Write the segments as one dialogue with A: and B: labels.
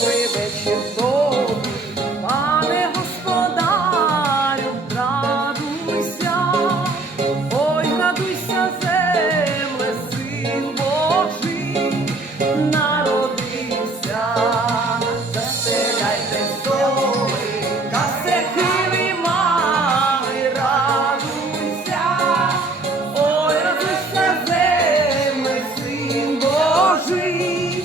A: Добрий вечір тобі, пане господарю, радуйся, ой, радуйся, земле, син Божий, народився, заселяйте столи, касехи мами, радуйся, ой, радуйся, земле, син Божий,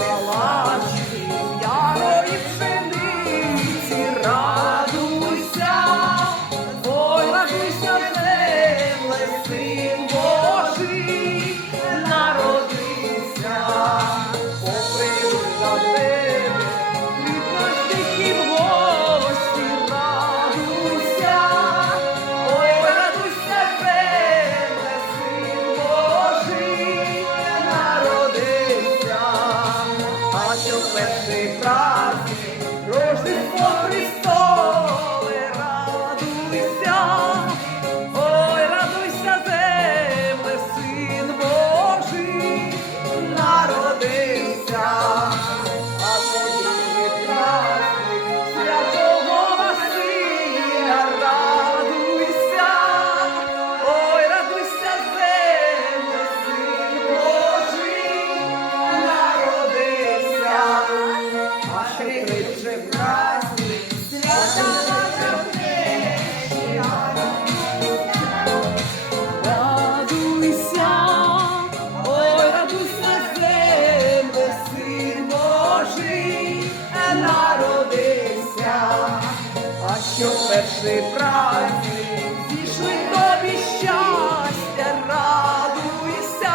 A: а в перший праці зійшли тобі щастя, радуйся,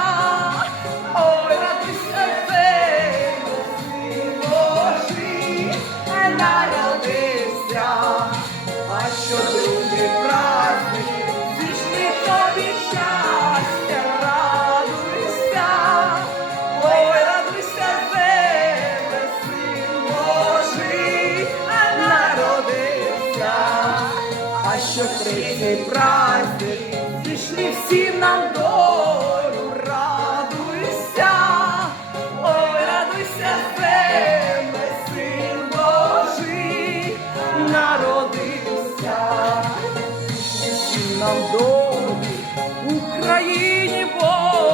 A: ой, радуйся, син Божий, народився, а що другий що при цей праздник прийшли всі нам долю, радуйся, ой, радуйся, тебе, син Божий, народився, всі нам долю, Україні Божій.